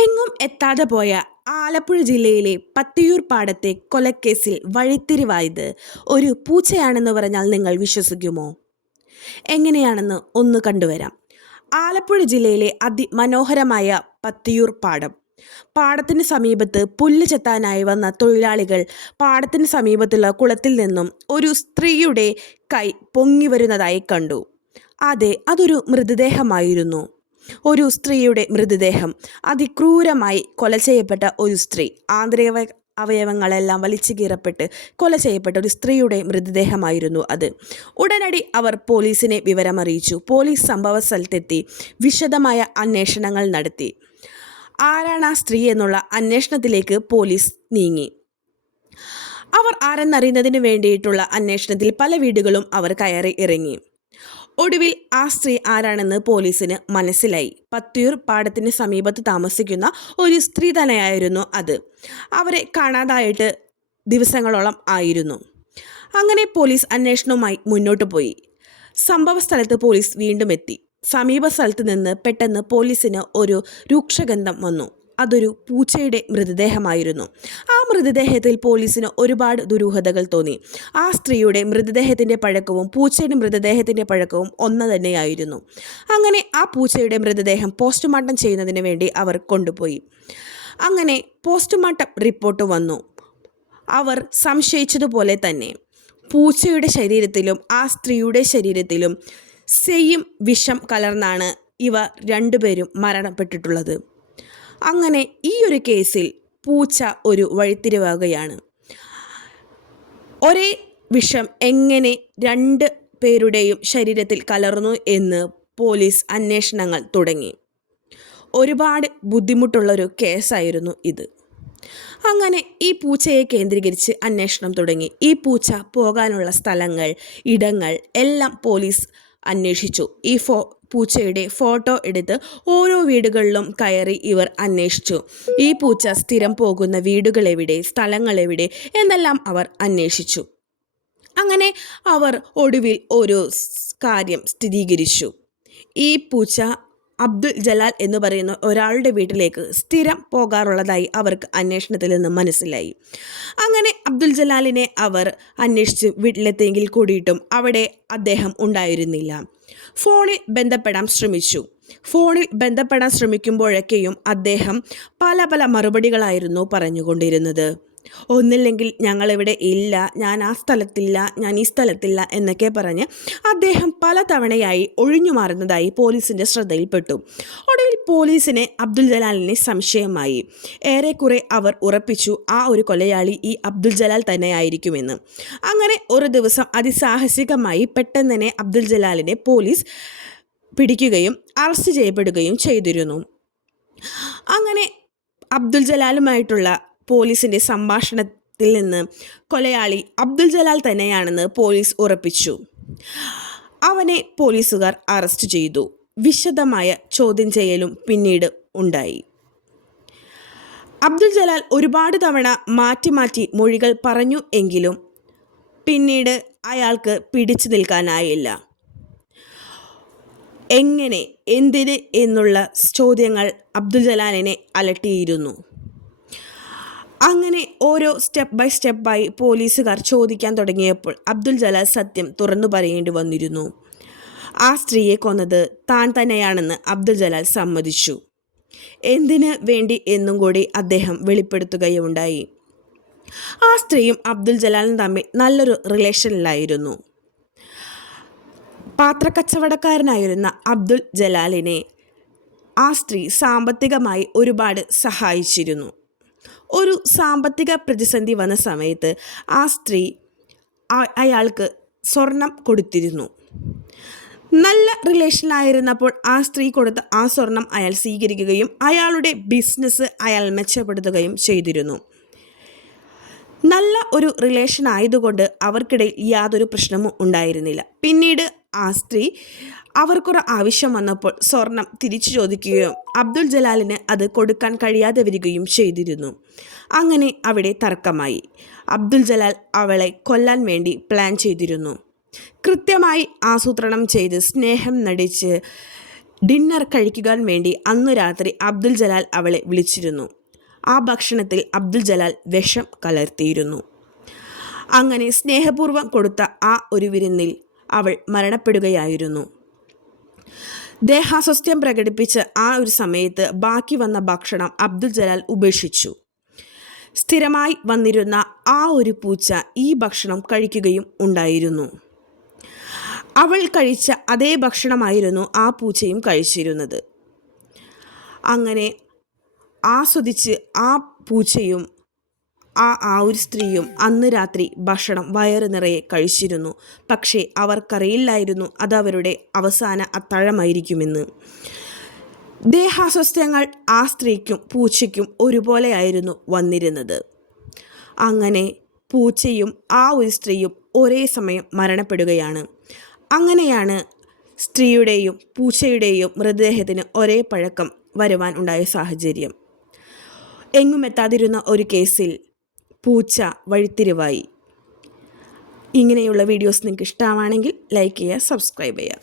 എങ്ങും എത്താതെ പോയ ആലപ്പുഴ ജില്ലയിലെ പത്തിയൂർ പാടത്തെ കൊലക്കേസിൽ വഴിത്തിരിവായത് ഒരു പൂച്ചയാണെന്ന് പറഞ്ഞാൽ നിങ്ങൾ വിശ്വസിക്കുമോ? എങ്ങനെയാണെന്ന് ഒന്ന് കണ്ടുവരാം. ആലപ്പുഴ ജില്ലയിലെ അതിമനോഹരമായ പത്തിയൂർ പാടം. പാടത്തിന് സമീപത്ത് പുല്ല് ചെത്താനായി വന്ന തൊഴിലാളികൾ പാടത്തിന് സമീപത്തുള്ള കുളത്തിൽ നിന്നും ഒരു സ്ത്രീയുടെ കൈ പൊങ്ങി വരുന്നതായി കണ്ടു. അതെ, അതൊരു മൃതദേഹമായിരുന്നു. ഒരു സ്ത്രീയുടെ മൃതദേഹം. അതിക്രൂരമായി കൊല ചെയ്യപ്പെട്ട ഒരു സ്ത്രീ. അവയവങ്ങളെല്ലാം വലിച്ചു കീറപ്പെട്ട് കൊല ചെയ്യപ്പെട്ട ഒരു സ്ത്രീയുടെ മൃതദേഹമായിരുന്നു അത്. ഉടനടി അവർ പോലീസിനെ വിവരമറിയിച്ചു. പോലീസ് സംഭവ സ്ഥലത്തെത്തി വിശദമായ അന്വേഷണങ്ങൾ നടത്തി. ആരാണ് ആ സ്ത്രീ എന്നുള്ള അന്വേഷണത്തിലേക്ക് പോലീസ് നീങ്ങി. അവർ ആരെന്നറിയുന്നതിന് വേണ്ടിയിട്ടുള്ള അന്വേഷണത്തിൽ പല വീടുകളും അവർ കയറി ഇറങ്ങി. ഒടുവിൽ ആ സ്ത്രീ ആരാണെന്ന് പോലീസിന് മനസ്സിലായി. പത്തിയൂർ പാടത്തിന് സമീപത്ത് താമസിക്കുന്ന ഒരു സ്ത്രീ തന്നെയായിരുന്നു അത്. അവരെ കാണാതായിട്ട് ദിവസങ്ങളോളം ആയിരുന്നു. അങ്ങനെ പോലീസ് അന്വേഷണവുമായി മുന്നോട്ട് പോയി. സംഭവ സ്ഥലത്ത് പോലീസ് വീണ്ടും എത്തി. സമീപ സ്ഥലത്ത് നിന്ന് പെട്ടെന്ന് പോലീസിന് ഒരു രൂക്ഷഗന്ധം വന്നു. അതൊരു പൂച്ചയുടെ മൃതദേഹമായിരുന്നു. ആ മൃതദേഹത്തിൽ പോലീസിന് ഒരുപാട് ദുരൂഹതകൾ തോന്നി. ആ സ്ത്രീയുടെ മൃതദേഹത്തിൻ്റെ പഴക്കവും പൂച്ചയുടെ മൃതദേഹത്തിൻ്റെ പഴക്കവും ഒന്ന് തന്നെയായിരുന്നു. അങ്ങനെ ആ പൂച്ചയുടെ മൃതദേഹം പോസ്റ്റ്മോർട്ടം ചെയ്യുന്നതിന് വേണ്ടി അവർ കൊണ്ടുപോയി. അങ്ങനെ പോസ്റ്റ്മോർട്ടം റിപ്പോർട്ട് വന്നു. അവർ സംശയിച്ചതുപോലെ തന്നെ പൂച്ചയുടെ ശരീരത്തിലും ആ സ്ത്രീയുടെ ശരീരത്തിലും സെയിം വിഷം കലർന്നാണ് ഇവ രണ്ടുപേരും മരണപ്പെട്ടിട്ടുള്ളത്. അങ്ങനെ ഈ ഒരു കേസിൽ പൂച്ച ഒരു വഴിത്തിരിവാകുകയാണ്. ഒരേ വിഷം എങ്ങനെ രണ്ട് പേരുടെയും ശരീരത്തിൽ കലർന്നു എന്ന് പോലീസ് അന്വേഷണങ്ങൾ തുടങ്ങി. ഒരുപാട് ബുദ്ധിമുട്ടുള്ളൊരു കേസായിരുന്നു ഇത്. അങ്ങനെ ഈ പൂച്ചയെ കേന്ദ്രീകരിച്ച് അന്വേഷണം തുടങ്ങി. ഈ പൂച്ച പോകാനുള്ള സ്ഥലങ്ങൾ, ഇടങ്ങൾ എല്ലാം പോലീസ് അന്വേഷിച്ചു. ഈ പൂച്ചയുടെ ഫോട്ടോ എടുത്ത് ഓരോ വീടുകളിലും കയറി ഇവർ അന്വേഷിച്ചു. ഈ പൂച്ച സ്ഥിരം പോകുന്ന വീടുകളെവിടെ, സ്ഥലങ്ങളെവിടെ എന്നെല്ലാം അവർ അന്വേഷിച്ചു. അങ്ങനെ അവർ ഒടുവിൽ ഒരു കാര്യം സ്ഥിരീകരിച്ചു. ഈ പൂച്ച അബ്ദുൽ ജലാൽ എന്ന് പറയുന്ന ഒരാളുടെ വീട്ടിലേക്ക് സ്ഥിരം പോകാറുള്ളതായി അവർക്ക് അന്വേഷണത്തിൽ നിന്ന് മനസ്സിലായി. അങ്ങനെ അബ്ദുൽ ജലാലിനെ അവർ അന്വേഷിച്ച് വീട്ടിലെത്തിയെങ്കിൽ കൂടിയിട്ടും അവിടെ അദ്ദേഹം ഉണ്ടായിരുന്നില്ല. ഫോണിൽ ബന്ധപ്പെടാൻ ശ്രമിക്കുമ്പോഴൊക്കെയും അദ്ദേഹം പല മറുപടികളായിരുന്നു പറഞ്ഞുകൊണ്ടിരുന്നത്. ഒന്നില്ലെങ്കിൽ ഞങ്ങളിവിടെ ഇല്ല, ഞാൻ ആ സ്ഥലത്തില്ല, ഞാൻ ഈ സ്ഥലത്തില്ല എന്നൊക്കെ പറഞ്ഞ് അദ്ദേഹം പലതവണയായി ഒഴിഞ്ഞു മാറുന്നതായി പോലീസിൻ്റെ ശ്രദ്ധയിൽപ്പെട്ടു. ഒടുവിൽ പോലീസിന് അബ്ദുൽ ജലാലിനെ സംശയമായി. ഏറെക്കുറെ അവർ ഉറപ്പിച്ചു ആ ഒരു കൊലയാളി ഈ അബ്ദുൽ ജലാൽ തന്നെയായിരിക്കുമെന്ന്. അങ്ങനെ ഒരു ദിവസം അതിസാഹസികമായി പെട്ടെന്ന് തന്നെ അബ്ദുൽ ജലാലിനെ പോലീസ് പിടിക്കുകയും അറസ്റ്റ് ചെയ്യപ്പെടുകയും ചെയ്തിരുന്നു. അങ്ങനെ അബ്ദുൽ ജലാലുമായിട്ടുള്ള പോലീസിൻ്റെ സംഭാഷണത്തിൽ നിന്ന് കൊലയാളി അബ്ദുൽ ജലാൽ തന്നെയാണെന്ന് പോലീസ് ഉറപ്പിച്ചു. അവനെ പോലീസുകാർ അറസ്റ്റ് ചെയ്തു. വിശദമായ ചോദ്യം ചെയ്യലും പിന്നീട് ഉണ്ടായി. അബ്ദുൽ ജലാൽ ഒരുപാട് തവണ മാറ്റി മൊഴികൾ പറഞ്ഞു എങ്കിലും പിന്നീട് അയാൾക്ക് പിടിച്ചു നിൽക്കാനായില്ല. എങ്ങനെ, എന്തിന് എന്നുള്ള ചോദ്യങ്ങൾ അബ്ദുൽ ജലാലിനെ അലട്ടിയിരുന്നു. അങ്ങനെ ഓരോ സ്റ്റെപ്പ് ബൈ പോലീസുകാർ ചോദിക്കാൻ തുടങ്ങിയപ്പോൾ അബ്ദുൽ ജലാൽ സത്യം തുറന്നു പറയേണ്ടി വന്നിരുന്നു. ആ സ്ത്രീയെ കൊന്നത് താൻ തന്നെയാണെന്ന് അബ്ദുൽ ജലാൽ സമ്മതിച്ചു. എന്തിന് വേണ്ടി എന്നും കൂടി അദ്ദേഹം വെളിപ്പെടുത്തുകയുണ്ടായി. ആ സ്ത്രീയും അബ്ദുൽ ജലാലും തമ്മിൽ നല്ലൊരു റിലേഷനിലായിരുന്നു. പാത്രക്കച്ചവടക്കാരനായിരുന്ന അബ്ദുൽ ജലാലിനെ ആ സ്ത്രീ സാമ്പത്തികമായി ഒരുപാട് സഹായിച്ചിരുന്നു. ഒരു സാമ്പത്തിക പ്രതിസന്ധി വന്ന സമയത്ത് ആ സ്ത്രീ അയാൾക്ക് സ്വർണം കൊടുത്തിരുന്നു. നല്ല റിലേഷനിലായിരുന്നപ്പോൾ ആ സ്ത്രീ കൊടുത്ത ആ സ്വർണം അയാൾ സ്വീകരിക്കുകയും അയാളുടെ ബിസിനസ് അയാൾ മെച്ചപ്പെടുത്തുകയും ചെയ്തിരുന്നു. നല്ല ഒരു റിലേഷൻ ആയതുകൊണ്ട് അവർക്കിടയിൽ യാതൊരു പ്രശ്നവും ഉണ്ടായിരുന്നില്ല. പിന്നീട് ആ സ്ത്രീ അവർക്കൊരു ആവശ്യം വന്നപ്പോൾ സ്വർണം തിരിച്ചു ചോദിക്കുകയും അബ്ദുൽ ജലാലിന് അത് കൊടുക്കാൻ കഴിയാതെ വരികയും ചെയ്തിരുന്നു. അങ്ങനെ അവിടെ തർക്കമായി. അബ്ദുൽ ജലാൽ അവളെ കൊല്ലാൻ വേണ്ടി പ്ലാൻ ചെയ്തിരുന്നു. കൃത്യമായി ആസൂത്രണം ചെയ്ത് സ്നേഹം നടിച്ച് ഡിന്നർ കഴിക്കുവാൻ വേണ്ടി അന്നു രാത്രി അബ്ദുൽ ജലാൽ അവളെ വിളിച്ചിരുന്നു. ആ ഭക്ഷണത്തിൽ അബ്ദുൽ ജലാൽ വിഷം കലർത്തിയിരുന്നു. അങ്ങനെ സ്നേഹപൂർവ്വം കൊടുത്ത ആ ഒരു വിരുന്നിൽ അവൾ മരണപ്പെടുകയായിരുന്നു. ദേഹാസ്വാസ്ഥ്യം പ്രകടിപ്പിച്ച് ആ ഒരു സമയത്ത് ബാക്കി വന്ന ഭക്ഷണം അബ്ദുൽ ജലാൽ ഉപേക്ഷിച്ചു. സ്ഥിരമായി വന്നിരുന്ന ആ ഒരു പൂച്ച ഈ ഭക്ഷണം കഴിക്കുകയും ഉണ്ടായിരുന്നു. അവൾ കഴിച്ച അതേ ഭക്ഷണമായിരുന്നു ആ പൂച്ചയും കഴിച്ചിരുന്നത്. അങ്ങനെ ആസ്വദിച്ച് ആ പൂച്ചയും ആ ഒരു സ്ത്രീയും അന്ന് രാത്രി ഭക്ഷണം വയറ് നിറയെ കഴിച്ചിരുന്നു. പക്ഷേ അവർക്കറിയില്ലായിരുന്നു അതവരുടെ അവസാന അത്താഴമായിരിക്കുമെന്ന്. ദേഹാസ്വാസ്ഥ്യങ്ങൾ ആ സ്ത്രീക്കും പൂച്ചയ്ക്കും ഒരുപോലെയായിരുന്നു വന്നിരുന്നത്. അങ്ങനെ പൂച്ചയും ആ ഒരു സ്ത്രീയും ഒരേ സമയം മരണപ്പെടുകയാണ്. അങ്ങനെയാണ് സ്ത്രീയുടെയും പൂച്ചയുടെയും മൃതദേഹത്തിന് ഒരേ പഴക്കം വരുവാൻ ഉണ്ടായ സാഹചര്യം. എങ്ങുമെത്താതിരുന്ന ഒരു കേസിൽ പൂച്ച വഴിത്തിരിവായി. ഇങ്ങനെയുള്ള വീഡിയോസ് നിങ്ങൾക്ക് ഇഷ്ടമാണെങ്കിൽ ലൈക്ക് ചെയ്യുക, സബ്സ്ക്രൈബ് ചെയ്യുക.